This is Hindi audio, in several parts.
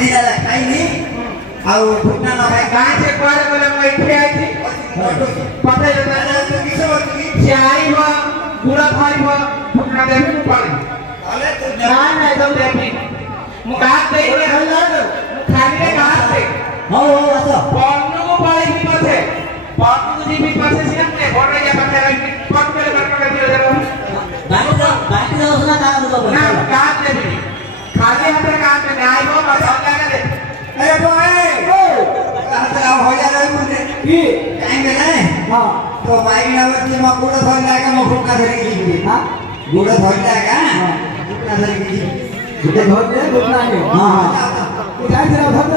दिन खाइनी आउ फुटना न खाइ गाय से कोड़े बोले मैं इठे आई थी पता है ना तू किसे बोलती चाय हो गुड़ा खाई हो फुटना दे में पानी अरे तू ना ना एकदम देखी मुकात दे के हल्ला दो खाली के हाथ से हो आसो पन्नु को पाई की पछे पन्नु को जीवी पछे से ने बोल या पछे रही पट के कर दियो जरा बाकी तो उसना काम तो ना काट दे भी खाली हाथ में काम में आई हो बस लगा दे अरे भाई ओ आता हो जा रहा मुझे की टाइम है ना हां तो बाइक ना बच्चे में गुड़ा धोई लागा मैं फुटना धरी की हां गुड़ा धोई लागा फुटना धरी की गुड़ा धोई दे फुटना नहीं हां उठा जरा धर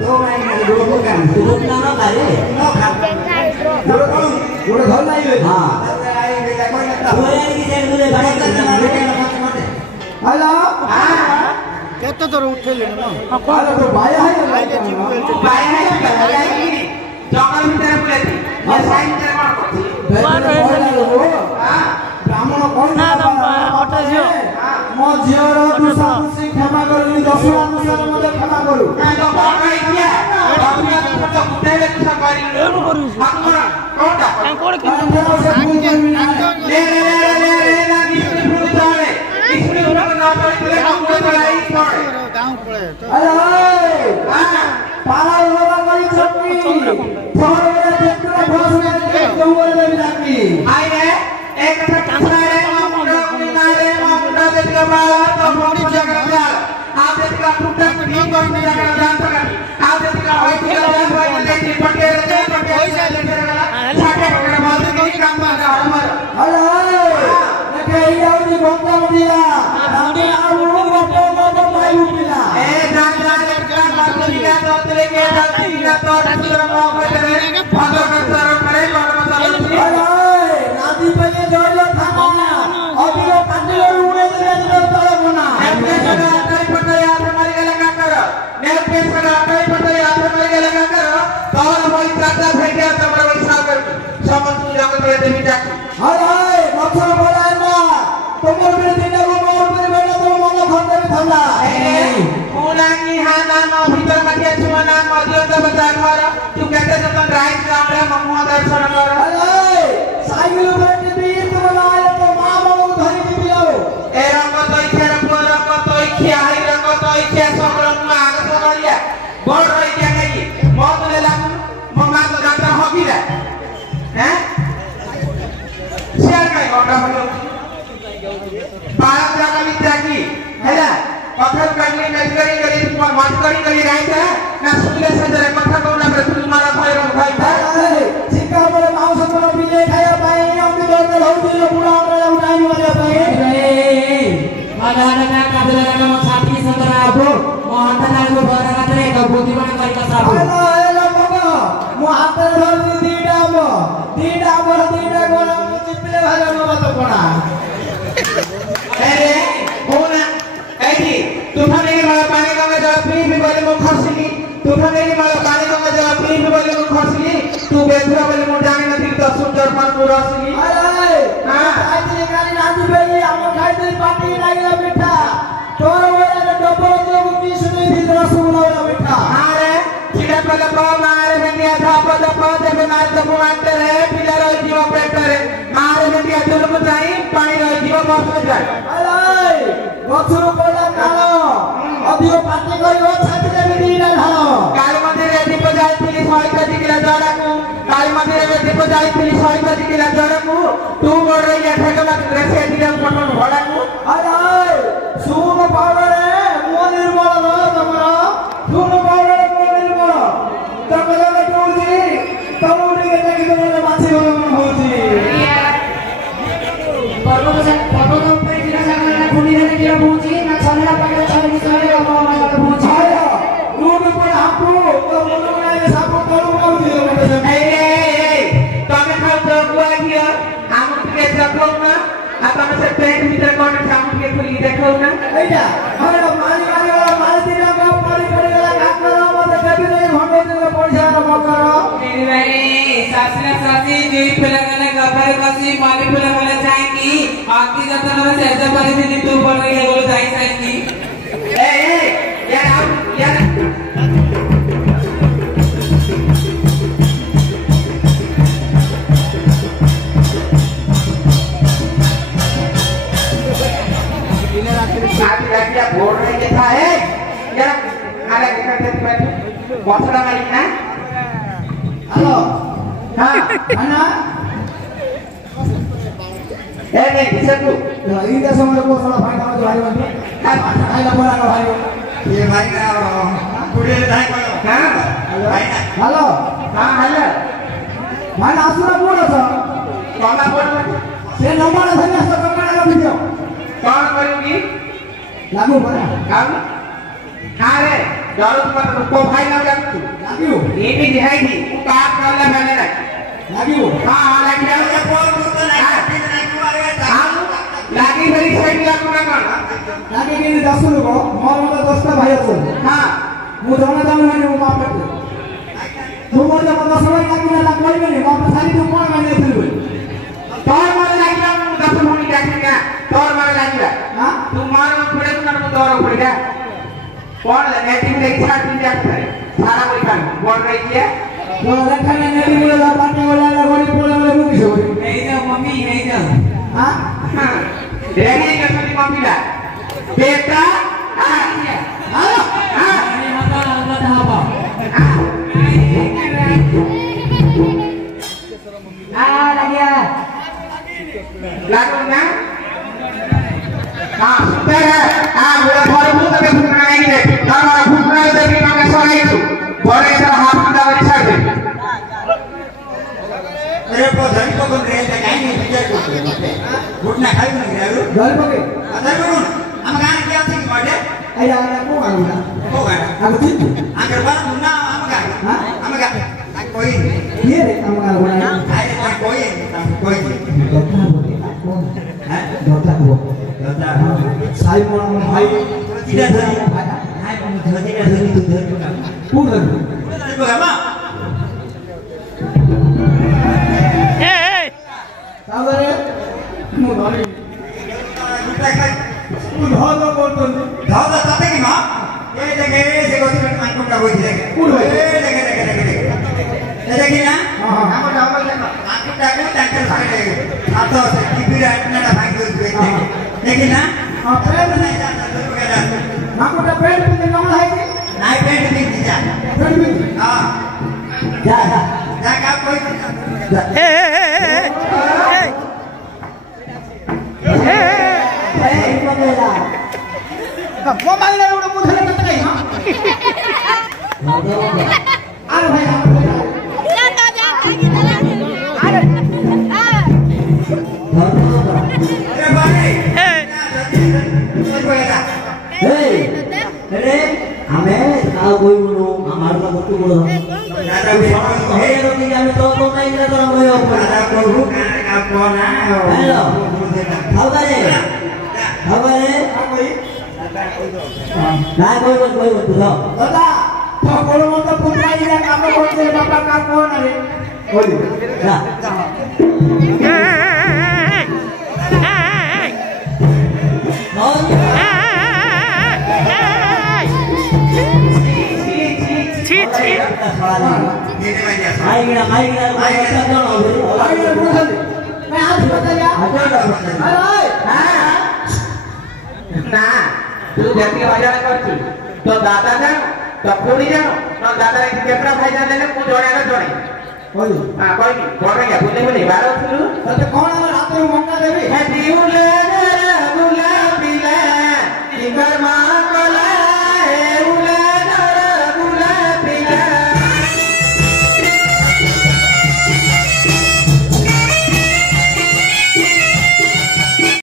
दो बाइक ना गुड़ा को काम फुटना ना करे ना खा गुड़ा धोई लाई हां आई बेटा कोई ना होया की जेल मुझे घरे हेलो हां केते तोर उठेले ना हेलो तो भाया है बाया है जंगल भीतर बुलेती मैं साइन कर मार ब्राह्मण कोन ना ऑटो जियो मो जियोर दुसांसी क्षमा करू 10 अनुसार मते क्षमा करू मैं तो बोल रही किया अपने तो उठेले तो करी एनु करू हमरा कोडा कोड के ले ना इसमें फुल जावे इसमें उनको ना तो इतने काम को कराई छोड़े गांव पड़े तो अरे हां पाला होगा करी छपी फोन में देखला बॉस में केउले में जाकी आई रे एक ठठा रे मुंडा दे के बाला तो मोड़ी जगह जा आप दे का टूटा नहीं कोई जगह जान सका आप दे का होई के जान होई ले के पटे रे पटे ले छाटे पकड़ मार के काम कर हमर हेलो देखे याउनी भोंगा दिया रानी आउ बपो बपो माई उठिला ए जान का बातुरी का तो तेरे के दाती का तो रंजर मो करे भागो कर करे और मसाला हेलो नादी पे जोइलो थाना अभी वो पाटिलो उड़े दे तोरे बना नेल पे अटई पटे याद मारी के लगा कर नेल पे अटई पटे याद मारी के लगा कर तोर होई त्राता भेटिया तमरा हिसाब कर समझ तू जगत रे देवी जाकी हाय मथुर बोलाय ना तुमर बिन दिना को मोर बिन बेटा तो मन खंडे में थला उलानी हाना मा भीतर मके छुना मदियो त बता घर तू कहते जतन राइट काम रे मम्मा दर्शन कर हाय साइकिल पे टीवी तो लाए तो मां बाबू धरी के पियो ए रंग तो इखे रंग तो इखे हाई रंग तो इखे सब रंग में आगे चलिया बोल रही क्या कही मौत ले ला मम्मा तो जाता होगी रे हैं शेयर कहीं गोटा हो बात जगह में जाकी है ना पत्थर करने नजरी करी मत करी रहता ना सुनले से जरे पत्थर को ना तुम्हारा भाई रो भाई था चिका बड़े मांस को बिले खाया पाए हम भी घर में होती है पूरा हमरा उठाई वाला पाए मादाना का बेला में छाती संदर आपो मोहतना को बरा करे का बुद्धिमान कर का साबु हेलो मगो मो हाथ धर दीडा गोरा चिपले भाले मो तो पड़ा अरे होना ऐसी तूफान के मारा पानी का मैं जब पी भी बोले मो खर्चली तूफान के मारा पानी का मैं जब पी भी बोले मो खर्चली तू बेथुरा बोले मो जाने न थी तो सुंदर मन पूरा असली अरे हां खाई दे गाली नादी भाई हम खाई दे पार्टी लागला बेटा तोर वाला डबल दो की सुने भी रसगुल्ला वाला बेटा अरे चिड़ा पला पा मारे बंदिया था पद पद जब ना तो मुआंटे रे पिला रो जीव ऑपरेटर रे मारे बंदिया तुम को चाहिए पानी रो जीव बॉस में जाए अरे गछुर पड़ा कालो अधिक पार्टी करियो छाती रे बिडी ना ढालो काली मंदिर रे दीप जाईतिली 100 दिखला जड़ा को काली मंदिर रे दीप जाईतिली 100 दिखला जड़ा को तू बोल रही है ठगला ड्रेस दिला पटन भड़ा को अरे सुन पावरे मो निर्मल न तमरा सुन पावरे मो निर्मल तमरा के टोली तमरी के देखि तो माछी मन होची पर्वत ऊपर किला जंगल खुली रे किला पहुंची ना छलला पकड़ छलनी चले अब माला पहुंची आया रूट पर हापू तो मन में सापो करू काउची ए तमे खाओ तो गुआ किया हम के देखो ना आ तमे से पेट भीतर कोन हम के खुली देखो ना एटा अरे मारी दिना का पानी पड़ी गला घाट करो मत कभी नहीं भंडो दे पैसा न करो मेरी भाई सासना सासी जुई फुला गले गफर कसी माली फुला गले जाएंगी आती जतन में ऐसा परिस्थिति तू बोल रही है बोल जाई जाएंगी ए यार Halo. Mana? Bisa tuh. Ya, ini dah sama aku salah faham kamu hari ini. Hai laporan kau hari. Ye bhai na kude nahi kono. Ha? Bhai na. Halo. Ha, halo. Mana asura bola sa? Kona bola. Se nomor sana sa kamera video. कौन करूंगी लागू बना काम अरे दारू मत को भाई ना लग तू लागू ये भी दिखाई थी तू काट कर ले मैंने ना लागू हां हां लग गया ये बोल तो नहीं नहीं कुआ हां लागी मेरी साइड लागू ना कर लागे के 10 लोग मोर मत 10 टा भाई আছে हां मु जमा जमा माने माफ करते तू मोर जमा 10 लोग लागू ना लागू नहीं माफ सारी तू कोन माने फिर तोर मारे लागिला मु 10 होनी देखिगा तोर मारे लागिला हां तू मारो पड़े तू ना तोर पड़ेगा कौन नेटिंग देख छाट दिन जाता है सारा कोई काम बोल रही है तो रखने नेटी बोला पार्टी बोला गोली बोला मुझे से बोली नहीं जा मम्मी नहीं जा हां रेडी कर दी मम्मी ला बेटा हां हेलो हां अरे माता अल्लाह धाबा लगिया लागो ना हां सुपर है हां बोला थोड़े बहुत तक फुकना नहीं दे हमारा फुकना दे भी मांगे सोई तू बड़े से हाथ में दवा छाड़ दे मेरे को धनी को कौन रेल तक आई नहीं बिजर को घुटना खाई नहीं यार गल पके अदर कौन हम गान क्या थी माटे अरे यार को आऊंगा हो गया अब ठीक अगर बात मुन्ना हम गा कोई ये रे हम गाल बना आए कोई दोता वो साई मन भाई tidak धनी hai हम धनी का धनी तू धनी का पूर्ण को है मां सावरे मु धनी गुटा खाई तू धन बोलतन धाव दा ताते की मां ये देखे से गोती में मान कोटा बोल देखे ए देखे देखी ना हां हम जाओ देखो आंख डाके टैंकर साइड है हाथों से टीवी इतना ना भाई देख देखी ना हां प्रेम नहीं जाता तो वगैरह नाको का पेट पे नमल है कि नहीं पेट दिख जा पेट में हां जा जा का कोई बगेला वो मांगने उड़ मुझे लगता है हां अरे भाई अरे भाई अरे हमें का कोई बोलो हमारा का कुछ बोलो दादा भी हे रोटी जाने तो नहीं ना तो हम यो दादा को रुक का कौन है हेलो खाओगा रे खाओगा रे ना कोई तू दादा तो बोलो मत पुत्रा ही ना काम करते बापा का कौन है बोल जा आएगा मैं आज बता गया अरे ना तू जाती बाजार कर तू तो दादा जान तो कोड़ी जानो तो दादा रे केतना भाई जान ले को जोड़े ना जोड़े बोल हां कोई नहीं बोल रहा है बोले बोले बारो सुरू तो कौन है रात में मंगा देवी है दियो ले